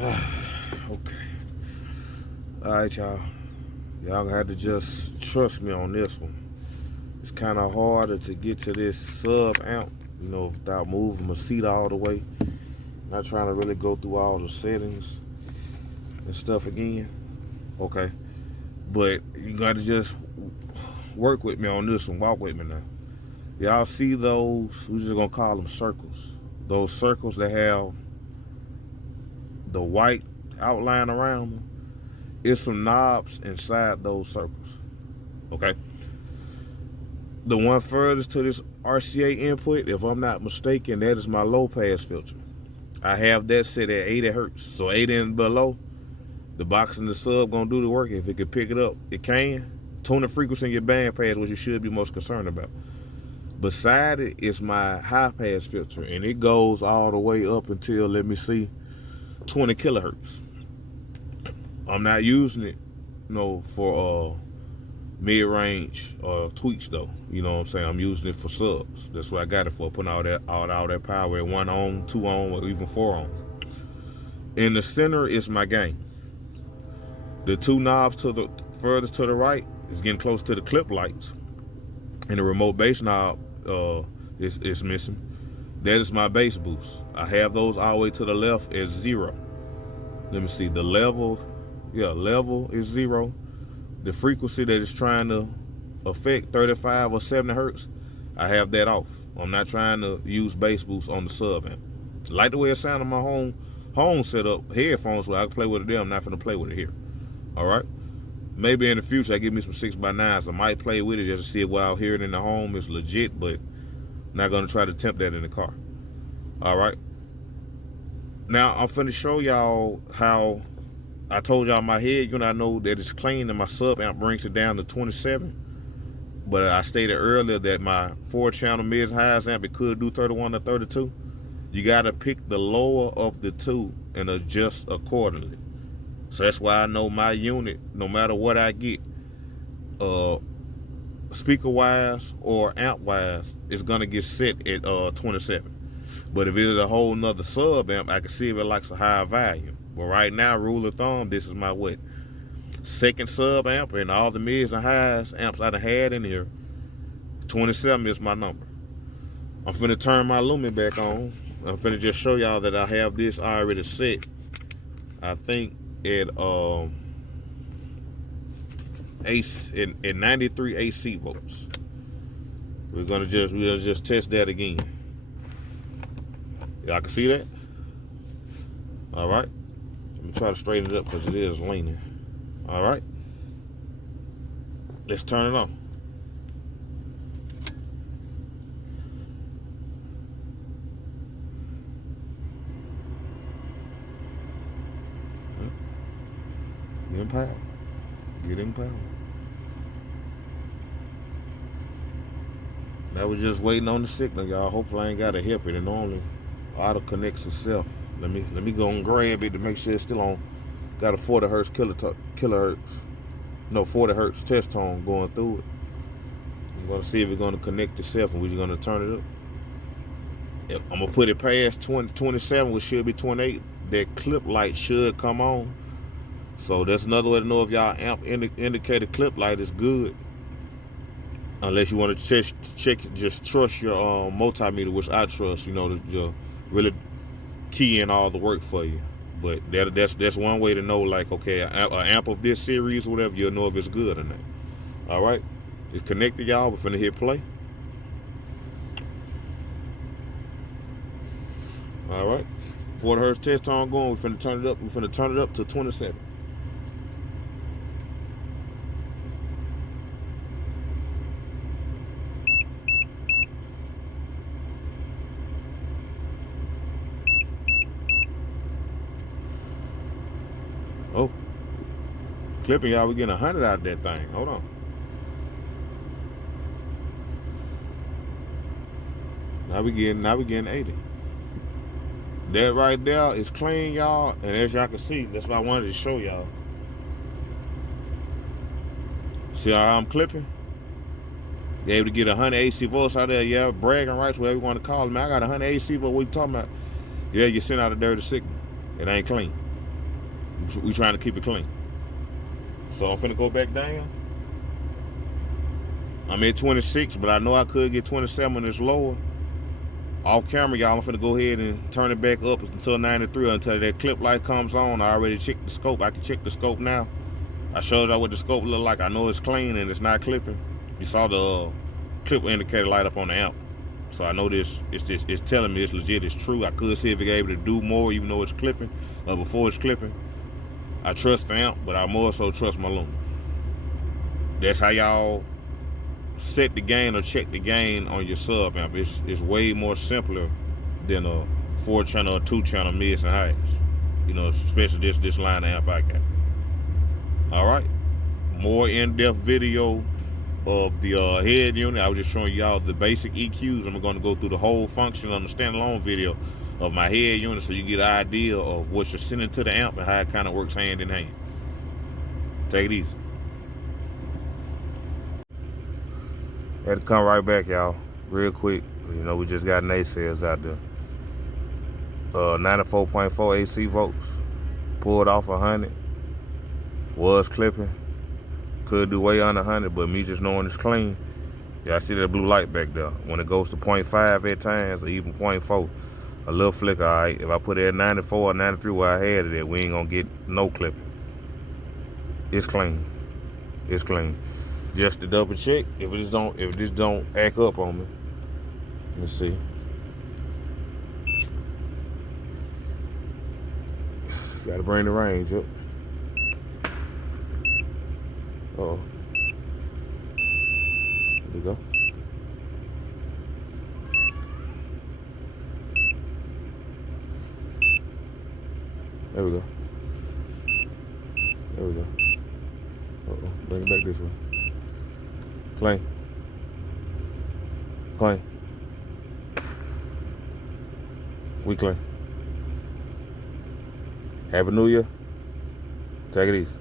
Okay. Alright, y'all. Y'all gonna have to just trust me on this one. It's kind of harder to get to this sub amp, without moving my seat all the way. Not trying to really go through all the settings and stuff again. Okay. But you gotta just work with me on this one. Walk with me now. Y'all see those, we're just gonna call them circles. Those circles that have the white outline around them. It's some knobs inside those circles. Okay. The one furthest to this RCA input, if I'm not mistaken, that is my low pass filter. I have that set at 80 hertz. So 80 and below, the box and the sub gonna do the work. If it can pick it up, it can. Tune the frequency in your band pass, what you should be most concerned about. Beside it is my high pass filter, and it goes all the way up until, let me see, 20 kilohertz. I'm not using it, for mid-range tweaks though. You know what I'm saying? I'm using it for subs. That's what I got it for. Putting all that power at 1 ohm, 2 ohm, or even 4 ohm. In the center is my gain. The two knobs to the furthest to the right is getting close to the clip lights, and the remote bass knob is missing. That is my bass boost. I have those all the way to the left as 0. Let me see. The level is 0. The frequency that is trying to affect 35 or 70 hertz, I have that off. I'm not trying to use bass boost on the sub amp. Like the way it sounds on my home setup headphones, where I can play with it there. I'm not gonna play with it here. All right. Maybe in the future I give me some 6x9s. I might play with it just to see if what I hear it in the home is legit, but I'm not gonna try to attempt that in the car. All right. Now I'm finna show y'all how I told y'all my head unit, I know that it's clean and my sub amp brings it down to 27. But I stated earlier that my 4-channel mids highs amp, it could do 31 or 32. You gotta pick the lower of the two and adjust accordingly. So that's why I know my unit, no matter what I get, speaker wise or amp wise, is gonna get set at 27. But if it is a whole nother sub amp, I can see if it likes a higher volume. But right now, rule of thumb, this is my second sub amp, and all the mids and highs amps I done had in here, 27 is my number. I'm finna turn my lumen back on. I'm finna just show y'all that I have this already set. I think at 93 AC volts. We're gonna just test that again. Y'all can see that? All right. Let me try to straighten it up because it is leaning. All right. Let's turn it on. Get in power. Get in power. That was just waiting on the signal, y'all. Hopefully I ain't got to help it. It normally auto connects itself. Let me go and grab it to make sure it's still on. Got a 40 hertz kilohertz. No, 40 hertz test tone going through it. I'm gonna see if it's gonna connect itself, and we're just gonna turn it up. Yep, I'm gonna put it past 27, which should be 28. That clip light should come on. So that's another way to know if y'all amp indicator clip light is good. Unless you want to check, just trust your multimeter, which I trust. To really key in all the work for you. But that's one way to know, like, okay, an amp of this series or whatever, you'll know if it's good or not. All right, it's connected, y'all. We're finna hit play. All right, 40 hertz test tone going. We're finna turn it up. We're finna turn it up to 27. Oh, clipping, y'all. We getting 100 out of that thing. Hold on. Now we getting 80. That right there is clean, y'all. And as y'all can see, that's what I wanted to show y'all. See how I'm clipping? You're able to get 100 AC volts out there. Yeah, bragging rights, whatever you want to call them. I got 100 AC volts. What you talking about? Yeah, you send out a dirty signal. It ain't clean. We trying to keep it clean. So I'm finna go back down. I'm at 26, but I know I could get 27 when it's lower. Off camera, y'all, I'm finna go ahead and turn it back up until 93 until that clip light comes on. I already checked the scope. I can check the scope now. I showed y'all what the scope look like. I know it's clean and it's not clipping. You saw the clip indicator light up on the amp. So I know this, it's telling me it's legit, it's true. I could see if it's able to do more even though it's clipping, or before it's clipping. I trust the amp, but I more so trust my Luma. That's how y'all set the gain or check the gain on your sub amp. It's way more simpler than a 4-channel or 2-channel mids and highs. You know, especially this line of amp I got. All right, more in-depth video of the head unit. I was just showing y'all the basic EQs. I'm going to go through the whole function on the standalone video of my head unit so you get an idea of what you're sending to the amp and how it kind of works hand in hand. Take it easy. Had to come right back, y'all, real quick. You know, we just got naysayers out there. 94.4 AC volts, pulled off 100, was clipping, could do way under 100, but me just knowing it's clean. Yeah, I see that blue light back there. When it goes to 0.5 at times, or even 0.4, a little flicker, all right. If I put it at 94 or 93 where I had it at, we ain't gonna get no clipping. It's clean. It's clean. Just to double check, if this don't act up on me. Let me see. Gotta bring the range up. Uh-oh. There we go. There we go. There we go. Uh-oh. Bring it back this way. Clean. Clean. We clean. Happy New Year. Take it easy.